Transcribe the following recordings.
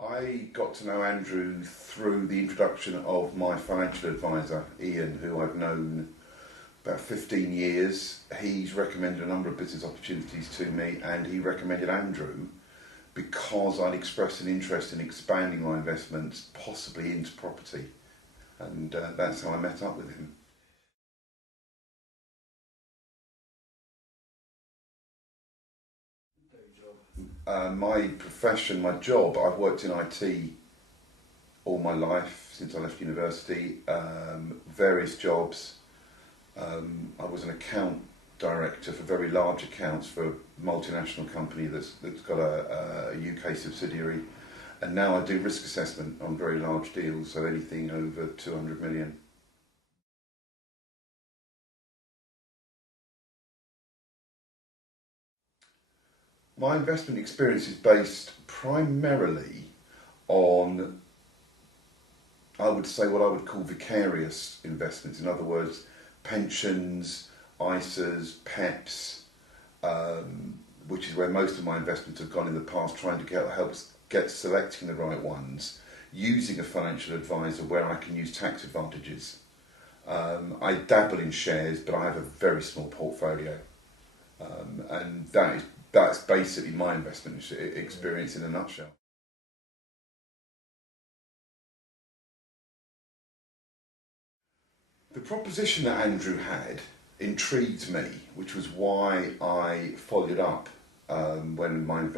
I got to know Andrew through the introduction of my financial advisor, Ian, who I've known about 15 years. He's recommended a number of business opportunities to me, and he recommended Andrew because I'd expressed an interest in expanding my investments, possibly into property. And that's how I met up with him. My profession, my job, I've worked in IT all my life since I left university, various jobs. I was an account director for very large accounts for a multinational company that's got a UK subsidiary, and now I do risk assessment on very large deals, so anything over 200 million. My investment experience is based primarily on, I would say, what I would call vicarious investments. In other words, pensions, ISAs, PEPs, which is where most of my investments have gone in the past, trying to help get selecting the right ones, using a financial advisor where I can use tax advantages. I dabble in shares, but I have a very small portfolio, and that's basically my investment experience in a nutshell. The proposition that Andrew had intrigued me, which was why I followed it up when my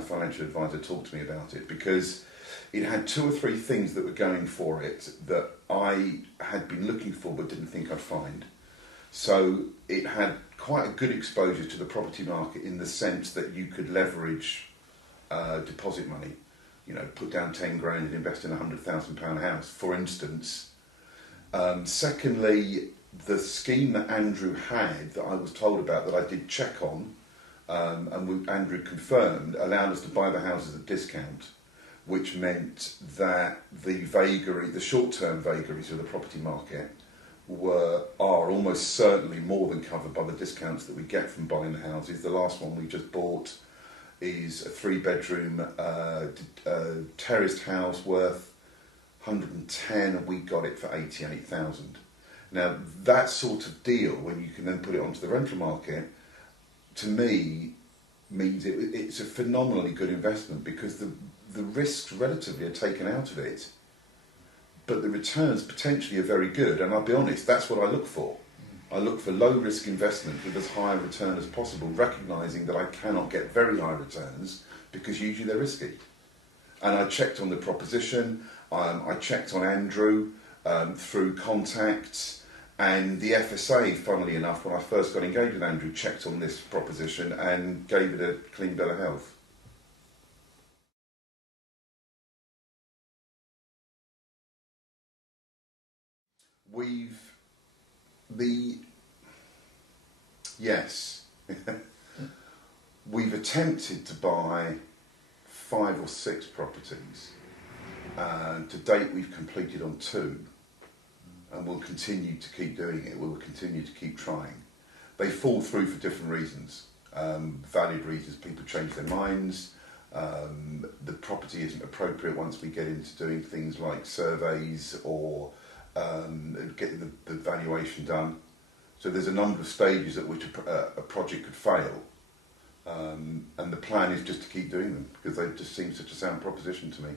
financial advisor talked to me about it, because it had two or three things that were going for it that I had been looking for but didn't think I'd find. So it had quite a good exposure to the property market in the sense that you could leverage deposit money. You know, put down 10 grand and invest in £100,000 house, for instance. Secondly, the scheme that Andrew had, that I was told about, that I did check on, Andrew confirmed, allowed us to buy the houses at discount, which meant that the short-term vagaries of the property market are almost certainly more than covered by the discounts that we get from buying the houses. The last one we just bought is a three-bedroom terraced house worth 110, and we got it for 88,000. Now that sort of deal, when you can then put it onto the rental market, to me means it's a phenomenally good investment, because the risks relatively are taken out of it, but the returns potentially are very good. And I'll be honest, that's what I look for. I look for low risk investment with as high a return as possible, recognising that I cannot get very high returns because usually they're risky. And I checked on the proposition, I checked on Andrew through contacts, and the FSA, funnily enough, when I first got engaged with Andrew, checked on this proposition and gave it a clean bill of health. Yes, we've attempted to buy 5 or 6 properties. To date, we've completed on 2, and we'll continue to keep doing it. We'll continue to keep trying. They fall through for different reasons, valid reasons. People change their minds. The property isn't appropriate once we get into doing things like surveys or getting the valuation done. So there's a number of stages at which a project could fail, and the plan is just to keep doing them because they just seem such a sound proposition to me.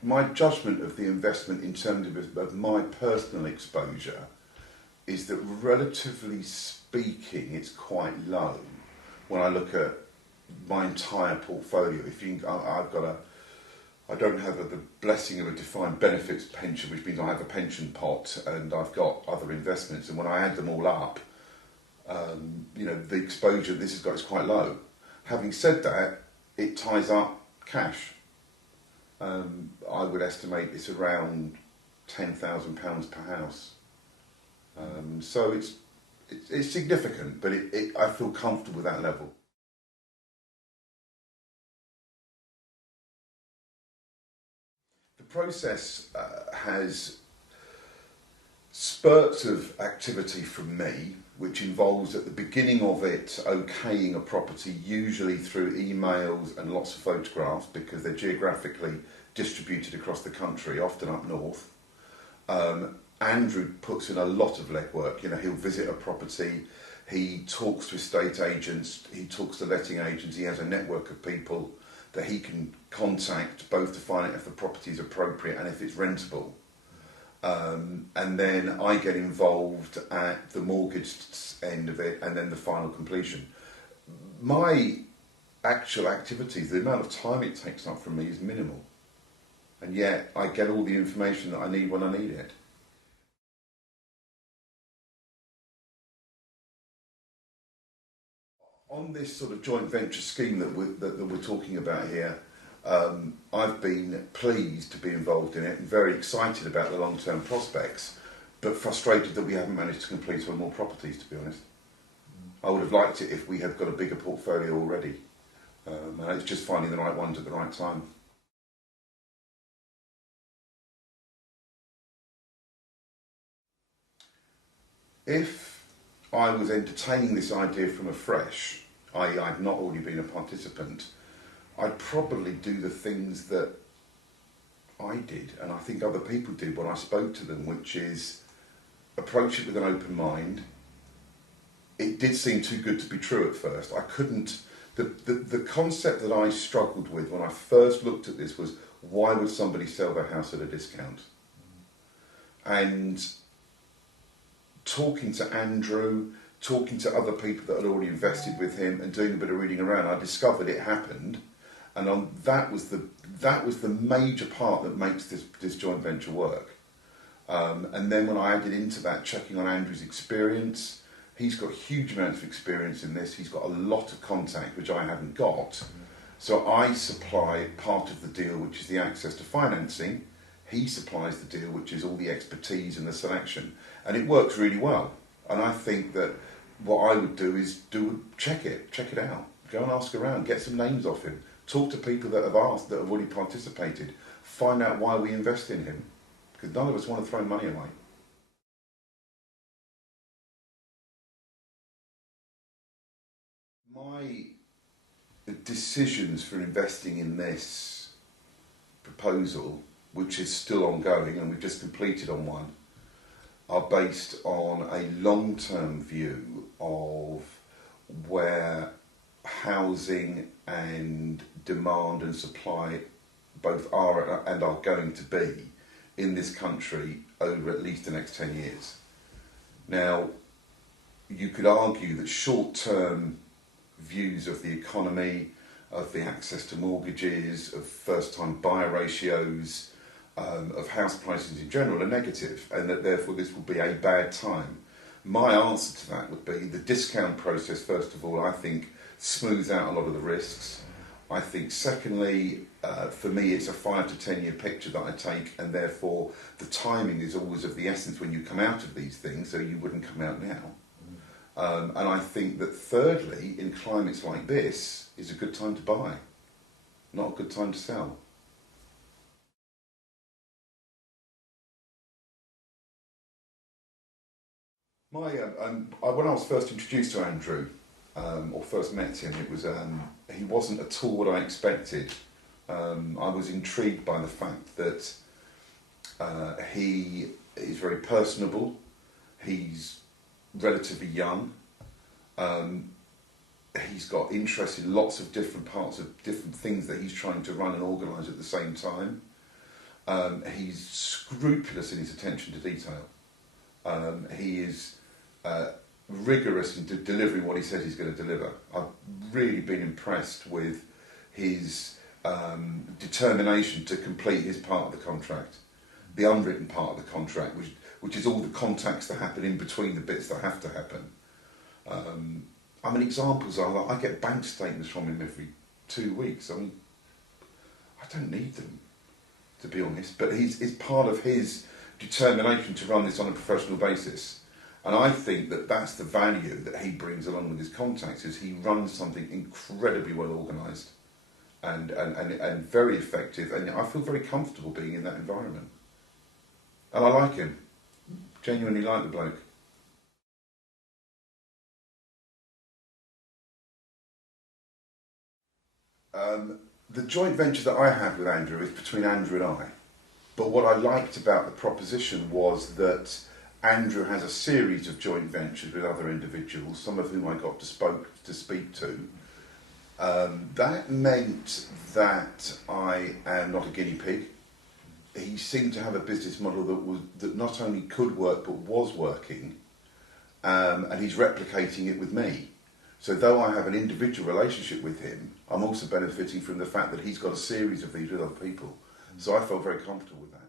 My judgment of the investment in terms of my personal exposure is that, relatively speaking, it's quite low when I look at my entire portfolio. I don't have the blessing of a defined benefits pension, which means I have a pension pot and I've got other investments, and when I add them all up, the exposure this has got is quite low. Having said that, it ties up cash. I would estimate it's around £10,000 per house. So it's significant, but I feel comfortable with that level. The process has spurts of activity from me, which involves at the beginning of it okaying a property, usually through emails and lots of photographs because they're geographically distributed across the country, often up north. Andrew puts in a lot of legwork. You know, he'll visit a property, he talks to estate agents, he talks to letting agents, he has a network of people that he can contact both to find out if the property is appropriate and if it's rentable. And then I get involved at the mortgage end of it and then the final completion. My actual activities, the amount of time it takes up from me is minimal. And yet I get all the information that I need when I need it. On this sort of joint venture scheme that we're talking about here, I've been pleased to be involved in it and very excited about the long-term prospects, but frustrated that we haven't managed to complete on more properties, to be honest. I would have liked it if we had got a bigger portfolio already. And it's just finding the right ones at the right time. If I was entertaining this idea from afresh, i.e. I'd not already been a participant, I'd probably do the things that I did and I think other people did when I spoke to them, which is approach it with an open mind. It did seem too good to be true at first. I couldn't, the concept that I struggled with when I first looked at this was, why would somebody sell their house at a discount? And talking to Andrew, talking to other people that had already invested with him and doing a bit of reading around, I discovered it happened. And that was the major part that makes this joint venture work. And then when I added into that, checking on Andrew's experience, he's got huge amounts of experience in this. He's got a lot of contact, which I haven't got. So I supply part of the deal, which is the access to financing. He supplies the deal, which is all the expertise and the selection. And it works really well. And I think that what I would do is check it out. Go and ask around, get some names off him. Talk to people that have asked, that have already participated. Find out why we invest in him. Because none of us want to throw money away. My decisions for investing in this proposal, which is still ongoing and we've just completed on one, are based on a long-term view of where housing and demand and supply both are and are going to be in this country over at least the next 10 years. Now, you could argue that short-term views of the economy, of the access to mortgages, of first-time buyer ratios, of house prices in general are negative, and that therefore this will be a bad time. My answer to that would be the discount process, first of all, I think smooths out a lot of the risks. I think secondly, for me it's a 5 to 10 year picture that I take, and therefore the timing is always of the essence when you come out of these things, so you wouldn't come out now. And I think that thirdly, in climates like this, is a good time to buy, not a good time to sell. When I was first introduced to Andrew, or first met him, it was he wasn't at all what I expected. I was intrigued by the fact that he is very personable. He's relatively young. He's got interest in lots of different parts of different things that he's trying to run and organise at the same time. He's scrupulous in his attention to detail. He is rigorous in delivering what he says he's going to deliver. I've really been impressed with his determination to complete his part of the contract, the unwritten part of the contract, which is all the contacts that happen in between the bits that have to happen. I mean, examples are that I get bank statements from him every 2 weeks. I mean, I don't need them, to be honest, but it's part of his determination to run this on a professional basis. And I think that that's the value that he brings along with his contacts, is he runs something incredibly well organised and very effective, and I feel very comfortable being in that environment. And I like him. Genuinely like the bloke. The joint venture that I have with Andrew is between Andrew and I. But what I liked about the proposition was that Andrew has a series of joint ventures with other individuals, some of whom I got to speak to. That meant that I am not a guinea pig. He seemed to have a business model that not only could work but was working, and he's replicating it with me. So though I have an individual relationship with him, I'm also benefiting from the fact that he's got a series of these with other people. So I felt very comfortable with that.